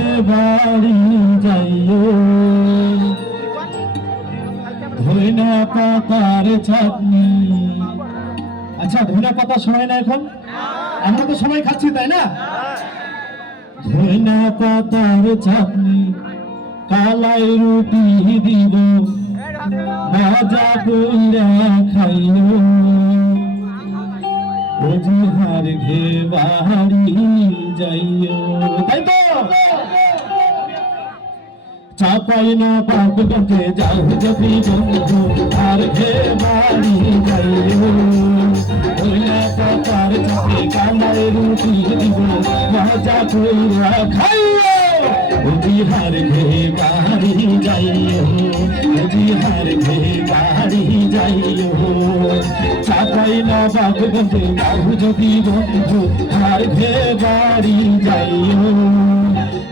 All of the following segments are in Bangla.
ঘে বাড়ি যাইও ধইনা পাতার চাটনি। আচ্ছা, ধইনা পাতা সময় না এখন? আমরা তো সময় খাচ্ছি, তাই না? ধইনা পাতার চাটনি কালাই রুটি দিব মজা কইরা খাইও ওজিহার ঘে বাড়ি যাইও। তাই তো চাপাই না পাগলকে যাও যদি বন্ধু আর ঘে বাড়ি যাইও ওইনা পাতার চাপে কালাই রুটি দিব মজা কইরা খাইও ওজিহার ঘে বাড়ি যাইও ওজিহার ঘে বাড়ি যাইও। চাপাই না পাগলকে যাও যদি বন্ধু আর ঘে বাড়ি যাইও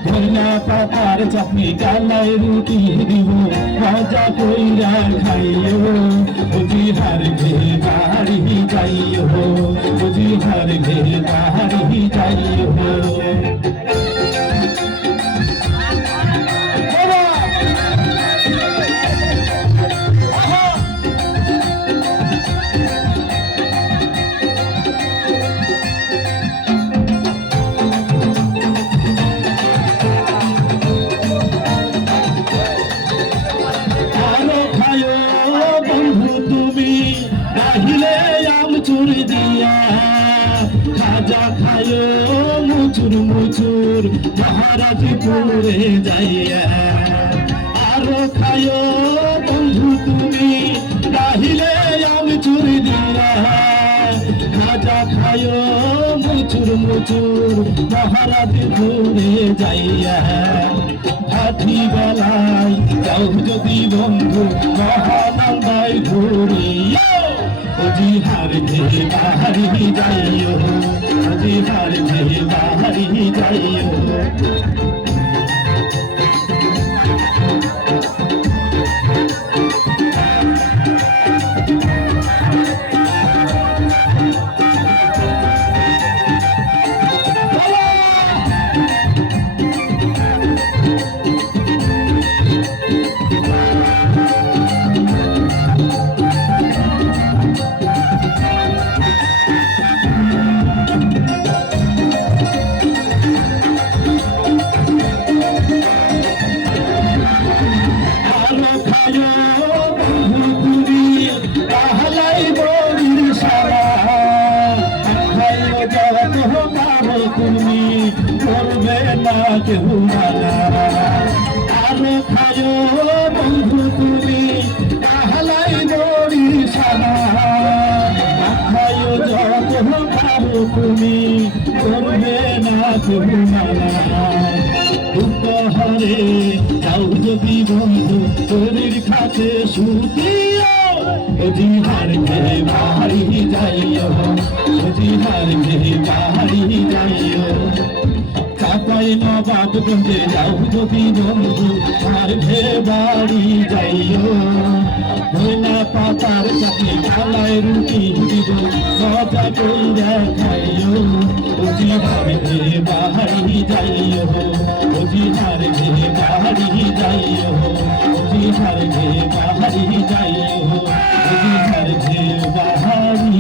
ধইনা পাতার চাটনি কালাই রুটি দিব মজা কইরা খাইও ওজিহার ঘে বাড়ি যাইও ওজিহার ঘে বাড়ি যাইও। চুরি দিয়া খাজা খায়ো মুচুর মুচুর মহারাজপুরে যাইয়া আরো খায়ো বন্ধু তুমি রাহিলে আমি চুরি দিয়া খাজা খায়ো মুচুর মুচুর মহারাজপুরে যাইয়া হাতি বেলায় যাও যদি বন্ধু মহানন্দায় ঘুরিয়া ওজিহার ঘে বাড়ি যাইও ওজিহার ঘে বাড়ি যাইও। তুমি করবে না কেউ মানা আরো খায়ো বন্ধু তুমি তাহলাই বড়ি সানা খায়ো যত খাবো তুমি করবে না কেউ মানা উপহারে যাও যদি বন্ধু শরীর খাতে সুতিও ওজিহার ঘে বাড়ি যাইও ওজিহার ঘে বাড়ি যাইও। চাপাই নবাবগঞ্জে যাও যদি বন্ধু আর ঘে বাড়ি যাইও ধইনা পাতার চাটনি কালাই রুটি দিব মজা কইরা খাইও ওজিহার ঘে বাড়ি যাইও ওজিহার ঘে বাড়ি যাইও ওজিহার ঘে বাড়ি যাইও ওজিহার ঘে বাড়ি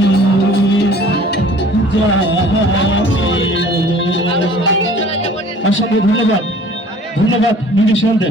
যাইও। অসংখ্য ধন্যবাদ, ধন্যবাদ মিউজিশিয়ানদের।